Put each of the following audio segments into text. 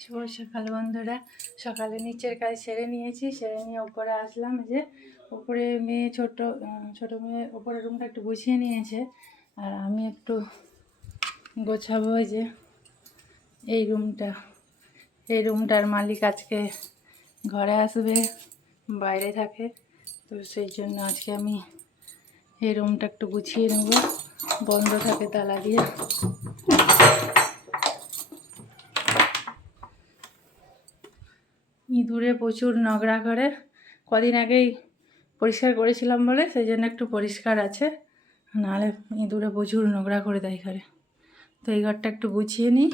শুভ সকাল বন্ধুরা। সকালে নিচের কাজ সেরে নিয়েছি, সেরে নিয়ে ওপরে আসলাম যে। ওপরে মেয়ে ছোট ছোট মেয়ে ওপরের রুমটা একটু গুছিয়ে নিয়েছে। আর আমি একটু গোছাবো যে, এই রুমটা। এই রুমটার মালিক আজকে ঘরে আসবে, বাইরে থাকে। তো সেই জন্য আজকে আমি এই রুমটা একটু গুছিয়ে নেব। বন্ধ থাকে তালা দিয়ে। ইঁদুরে প্রচুর নোংরা করে কদিন আগেই পরিষ্কার করেছিলাম বলে, সেই জন্য একটু পরিষ্কার আছে। নাহলে ইঁদুরে প্রচুর নোংরা করে দেয় ঘরে। তো এই ঘরটা একটু গুছিয়ে নিই।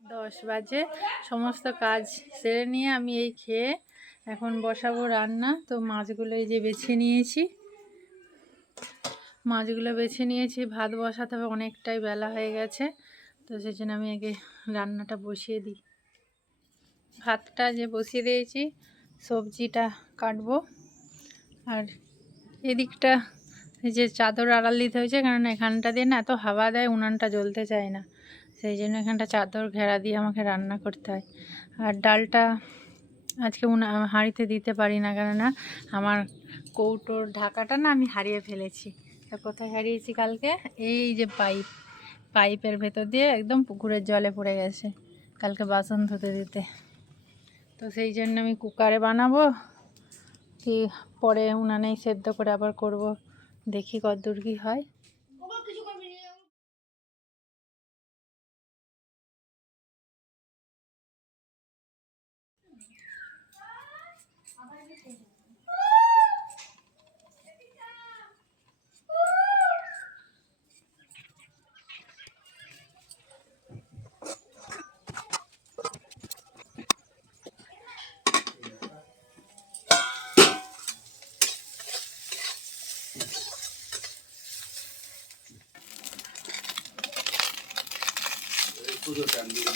দশ বাজে। সমস্ত কাজ সেরে নিয়ে আমি এই খেয়ে এখন বসাবো রান্না। তো মাছগুলো এই যে বেছে নিয়েছি। মাছগুলো বেছে নিয়েছি। ভাত বসাতে হবে, অনেকটাই বেলা হয়ে গেছে। তো সেই জন্য আমি আগে রান্নাটা বসিয়ে দিই। ভাতটা যে বসিয়ে দিয়েছি, সবজিটা কাটবো। আর এদিকটা যে চাদর আড়াল দিতে হয়েছে কারণ এখানটা দিয়ে না এত হাওয়া দেয়, উনানটা জ্বলতে চায় না। সেই জন্য এখানটা চাদর ঘেরা দিয়ে আমাকে রান্না করতে হয়। আর ডালটা আজকে উনা হাঁড়িতে দিতে পারি না, কেননা আমার কৌটোর ঢাকাটা না আমি হারিয়ে ফেলেছি। তা কোথায় হারিয়েছি কালকে? এই যে পাইপ, পাইপের ভেতর দিয়ে একদম পুকুরের জলে পড়ে গেছে কালকে বাসন ধুতে দিতে। তো সেই জন্য আমি কুকারে বানাবো, কি পরে উনানেই সেদ্ধ করে আবার করব, দেখি কতদূর কী হয়। পুজোর টান দিয়ে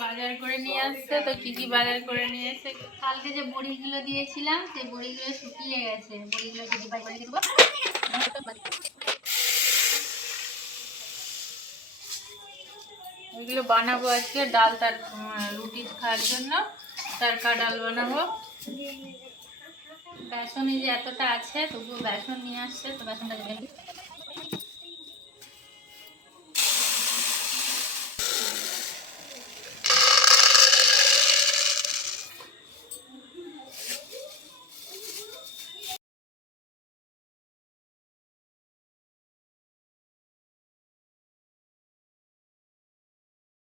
বাজার করে নিয়ে আসছে তো কি কি বাজার করে নিয়ে এসে? কালকে যে বড়িগুলো দিয়েছিলাম সেই বড়িগুলো শুকিয়ে গেছে। বড়িগুলো যদি বাই করে দেবো এগুলো বানাবো আজকে। ডাল তার রুটি খাওয়ার জন্য। তারকা ডাল বানাবো। বেসনে যে এতটা আছে, তবুও বেসন নিয়ে আসছে, তো বেসনটা